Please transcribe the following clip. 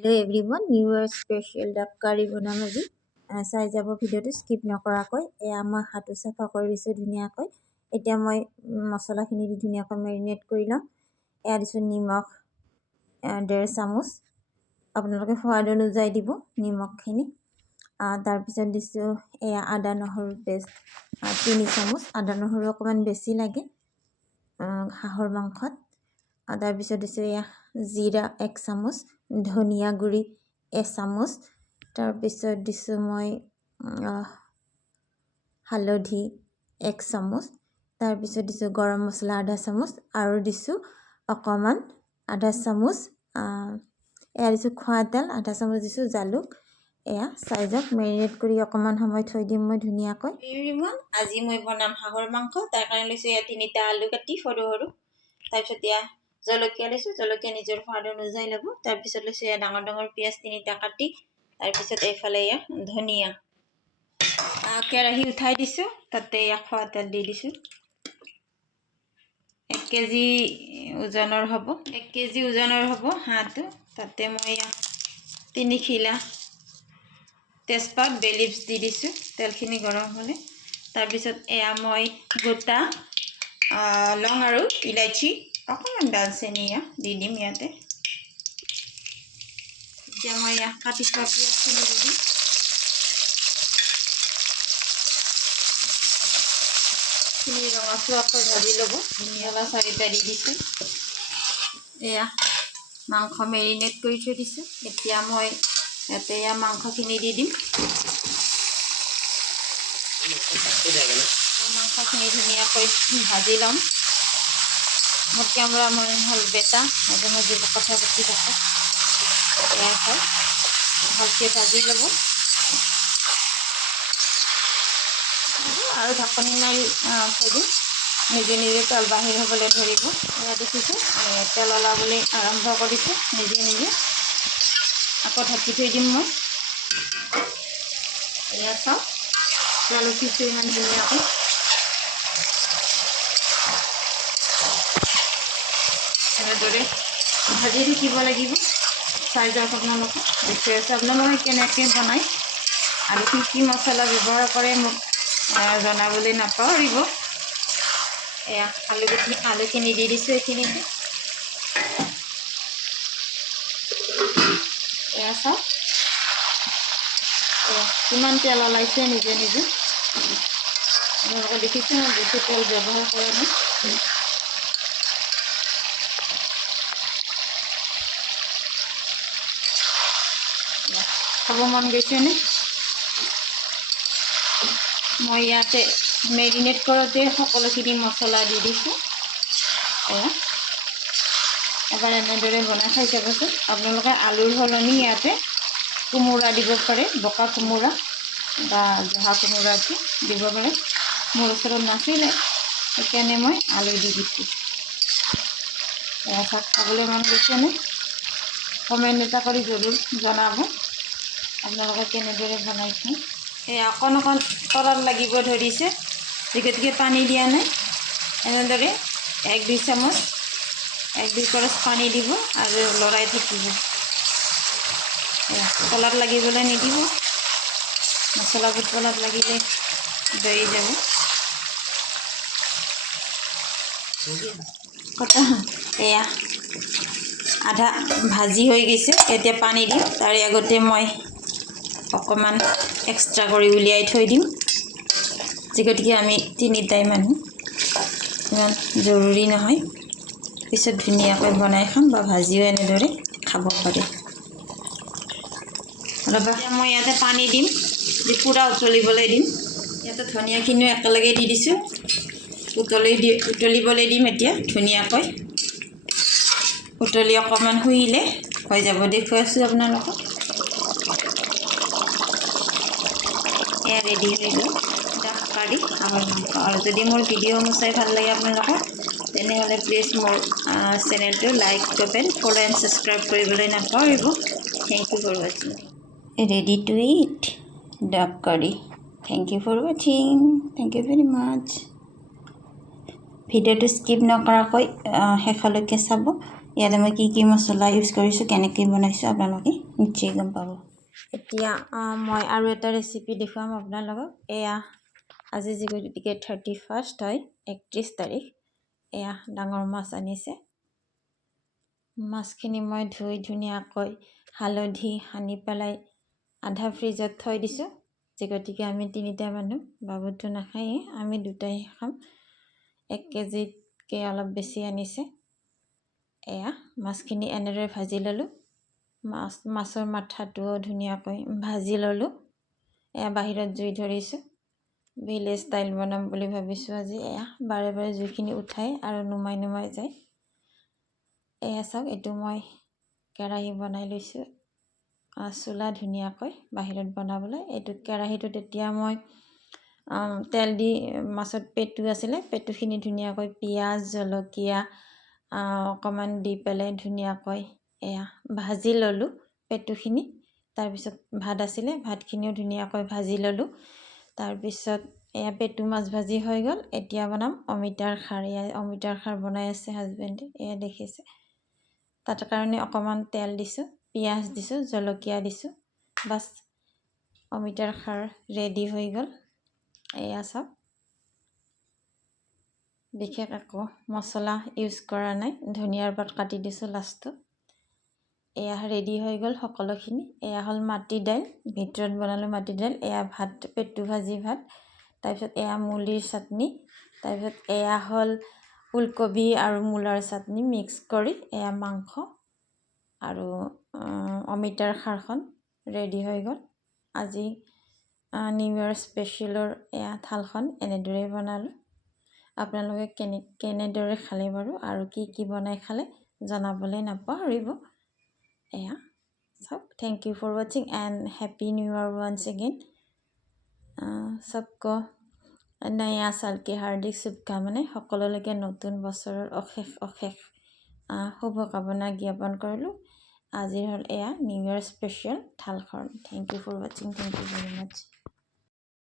Hello everyone, New Year special duck curry বনাম আজি চাই যাব ভিডিওটো স্কিপ নকৰাকৈ এয়া মই হাতটো সাফা কৰি দিছো ধুনিয়াকৈ এতিয়া মই মছলাখিনি দি ধুনিয়াকৈ মেৰিনেট কৰি লম এয়া দিছো নিমখ 1.5 চামুচ আপোনালোকে সোৱাদ অনুযায়ী দিব নিমখখিনি তাৰ পিছত দিছো এয়া আদা নহৰু পেষ্ট 3 চামুচ আদা নহৰু অকমান বেছি লাগে হাঁহৰ মাংসত তাৰ পিছত দিছো এয়া জিৰা 1 চামুচ ধনিয়া গুড়ি 1 চামুচ তাৰ পিছত দিছো মই হালধি 1 চামুচ তাৰ পিছত দিছো গৰম মছলা আধা চামুচ আৰু দিছো অকমান আধা চামুচ এয়া দিছো খোৱা তেল আধা চামুচ দিছো জালুক এয়া সাইজত মেৰিনেট কৰি অকমান সময় থৈ দিম মই ধুনিয়াকৈ এভৰিৱান আজি মই বনাম হাঁহৰ মাংস তাৰ কাৰণে লৈছো এয়া 3টা আলু কাটি সৰু সৰু তাৰ পিছত এয়া জলকীয়া লৈছো জলকীয়া নিজৰ সোৱাদ অনুযায়ী লব তাৰ পিছত লৈছো এয়া ডাঙৰ ডাঙৰ পিয়াজ 3টা কাটি তাৰ পিছত এইফালে এয়া ধনিয়া কেৰাহী উঠাই দিছো তাতে এয়া খোৱা তেল দি দিছো 1 কেজি ওজনৰ হ'ব হাঁহটো তাতে মই 3 খিলা তেজপাত বেলিভস দি দিছো তেলখিনি গৰম হলে তাৰ পিছত এয়া মই গোটা লং আৰু ইলাইচি অকমান দালচেনি দি দিম ইয়াতে এতিয়া মই কাটি থোৱা পিঁয়াজখিনি দি দিম ৰঙচুৱাকৈ ভাজি ল'ব ধনিয়া 4টা দি দিছো এয়া মাংস মেৰিনেট কৰি থৈ দিছো এতিয়া মই ইয়াতে মাংসখিনি দি দিম মাংসখিনি ধুনীয়াকৈ ভাজি ল'ম মোৰ কেমেৰামেন হ'ল বেটা মাজে মাজে কথা পাতি থাকে ভালকৈ ভাজি ল'ব আৰু ঢাকনি মাৰি থৈ দিম নিজে নিজে তেল বাহিৰ হ'বলৈ ধৰিব এয়া দেখিছোঁ তেল ওলাবলৈ আৰম্ভ কৰিছে নিজে নিজে আকৌ ঢাকি থৈ দিম মই এয়া চাওক তেল উঠিছে ইমান ধুনীয়াকৈ এনেদৰে ভাজি থাকিব লাগিব চাই যাওক আপোনালোকে দেখি আছে আপোনালোকে কেনেকৈ বনায় আৰু কি মছলা ব্যৱহাৰ কৰে মোক জনাবলৈ নাপাহৰিব এয়া আলুখিনি দি দিছোঁ এইখিনিতে এয়া চাওক কিমান তেল ওলাইছে নিজে নিজে আপোনালোকে দেখিছে মই বেছি তেল ব্যৱহাৰ কৰা নাই খাব মন গৈছেনে মই ইয়াতে মেৰিনেট কৰোঁতে সকলোখিনি মছলা দি দিছোঁ এবাৰ এনেদৰে বনাই খাই চাবচোন আপোনালোকে আলুৰ সলনি ইয়াতে কোমোৰা দিব পাৰে বকা কোমোৰা বা জহা কোমোৰাটো দিব পাৰে মোৰ ওচৰত নাছিলে সেইকাৰণে মই আলু দি দিছোঁ শাক খাবলৈ মন গৈছেনে কমেণ্ট এটা কৰি জৰুৰ জনাব আপোনালোকে কেনেদৰে বনাইছে এই অকণ অকণ তলত লাগিব ধৰিছে গতিকে পানী দিয়া নাই এনেদৰে 1-2 চামুচ 1-2 কৰচ পানী দিব আৰু লৰাই থাকিব তলত লাগিবলৈ নিদিব মছলাবোৰ তলত লাগিলে দৈ যাব এয়া আধা ভাজি হৈ গৈছে এতিয়া পানী দিম তাৰ আগতে মই অকমান এক্সট্ৰা কৰি উলিয়াই থৈ দিম গতিকে আমি 3টাই মানুহ ইমান জৰুৰী নহয় পিছত ধুনীয়াকৈ বনাই খাম বা ভাজিও এনেদৰে খাব পাৰি মই ইয়াতে পানী দিম যে পুৰা উতলিবলৈ দিম ইয়াতে ধনিয়াখিনিও একেলগে দি দিছোঁ উতলিবলৈ দিম এতিয়া ধুনীয়াকৈ উতলি অকণমান শুইলে হৈ যাব দেখুৱাইছোঁ আপোনালোকক এয়া ৰেডি হৈ গ'ল ডাক কাৰী হাঁহৰ মাংস আৰু যদি মোৰ ভিডিঅ'সমূহ চাই ভাল লাগে আপোনালোকৰ তেনেহ'লে প্লিজ মোৰ চেনেলটো like comment follow' and subscribe কৰিবলৈ নাপাহৰিব থেংক ইউ ফৰ ৱাচিং ৰেডি টু ইট ডাক কাৰী থেংক ইউ ফৰ ৱাচিং থেংক ইউ ভেৰি মাছ ভিডিঅ'টো স্কিপ নকৰাকৈ শেষলৈকে চাব ইয়াতে মই কি মছলা ইউজ কৰিছোঁ কেনেকৈ বনাইছোঁ আপোনালোকে নিশ্চয় গম পাব। এতিয়া মই আৰু এটা ৰেচিপি দেখুৱাম আপোনালোকক। এয়া আজি যিগতিকে 31 হয়, 31 তাৰিখ। এয়া ডাঙৰ মাছ আনিছে। মাছখিনি মই ধুই ধুনীয়াকৈ হালধি সানি পেলাই আধা ফ্ৰিজত থৈ দিছোঁ। যিগতিকে আমি 3টা মানুহ, বাবুতো নাখায়েই, আমি 2টাই খাম। 1 কেজিতকৈ অলপ বেছি আনিছে। এয়া মাছখিনি এনেদৰে ভাজি ল'লোঁ। মাছৰ মাথাটোও ধুনীয়াকৈ ভাজি ল'লোঁ। এয়া বাহিৰত জুই ধৰিছোঁ। ভিলেজ ষ্টাইল বনাম বুলি ভাবিছোঁ আজি। এয়া বাৰে বাৰে জুইখিনি উঠাই আৰু নুমাই যায়। এয়া চাওক, এইটো মই কেৰাহী বনাই লৈছোঁ। চুলা ধুনীয়াকৈ বাহিৰত বনাবলৈ। এইটো কেৰাহীটোত এতিয়া মই তেল দি, মাছত পেটু আছিলে, পেটুখিনি ধুনীয়াকৈ পিঁয়াজ জলকীয়া অকণমান দি পেলাই ধুনীয়াকৈ এয়া ভাজি ল'লোঁ পেটুখিনি। তাৰপিছত ভাত আছিলে, ভাতখিনিও ধুনীয়াকৈ ভাজি ল'লোঁ। তাৰপিছত এয়া পেটু মাছ ভাজি হৈ গ'ল। এতিয়া বনাম অমিতাৰ খাৰ। এয়া অমিতাৰ খাৰ বনাই আছে হাজবেণ্ডে, এয়া দেখিছে। তাৰ কাৰণে অকণমান তেল দিছোঁ, পিঁয়াজ দিছোঁ, জলকীয়া দিছোঁ। বাছ, অমিতাৰ খাৰ ৰেডি হৈ গ'ল। এয়া চাওক, বিশেষ একো মছলা ইউজ কৰা নাই। ধনিয়াৰ পাত কাটি দিছোঁ লাষ্টত। এয়া ৰেডি হৈ গ'ল সকলোখিনি। এয়া হ'ল মাটি দাইল, ভিতৰত বনালোঁ মাটি দাইল। এয়া ভাত, পেটু ভাজি ভাত। তাৰপিছত এয়া মুলিৰ চাটনি। তাৰপিছত এয়া হ'ল ওলকবি আৰু মূলাৰ চাটনি মিক্স কৰি। এয়া মাংস আৰু অমিতাৰ খাৰখন ৰেডি হৈ গ'ল। আজি নিউ ইয়েৰ স্পেচিয়েলৰ এয়া থালখন এনেদৰে বনালোঁ। আপোনালোকে কেনেদৰে খালে বাৰু আৰু কি বনাই খালে জনাবলৈ নাপাহৰিব। এয়া চাওক, থেংক ইউ ফৰ ৱাচিং and happy new year once again. सबको नया साल की हार्दिक शुभकामनाएं। সকলোলৈকে নতুন বছৰৰ অশেষ শুভকামনা জ্ঞাপন কৰিলোঁ। আজিৰ হ'ল এয়া নিউ ইয়েৰ স্পেচিয়েল থালখন। থেংক ইউ ফৰ ৱাচিং, থেংক ইউ ভেৰি মাছ।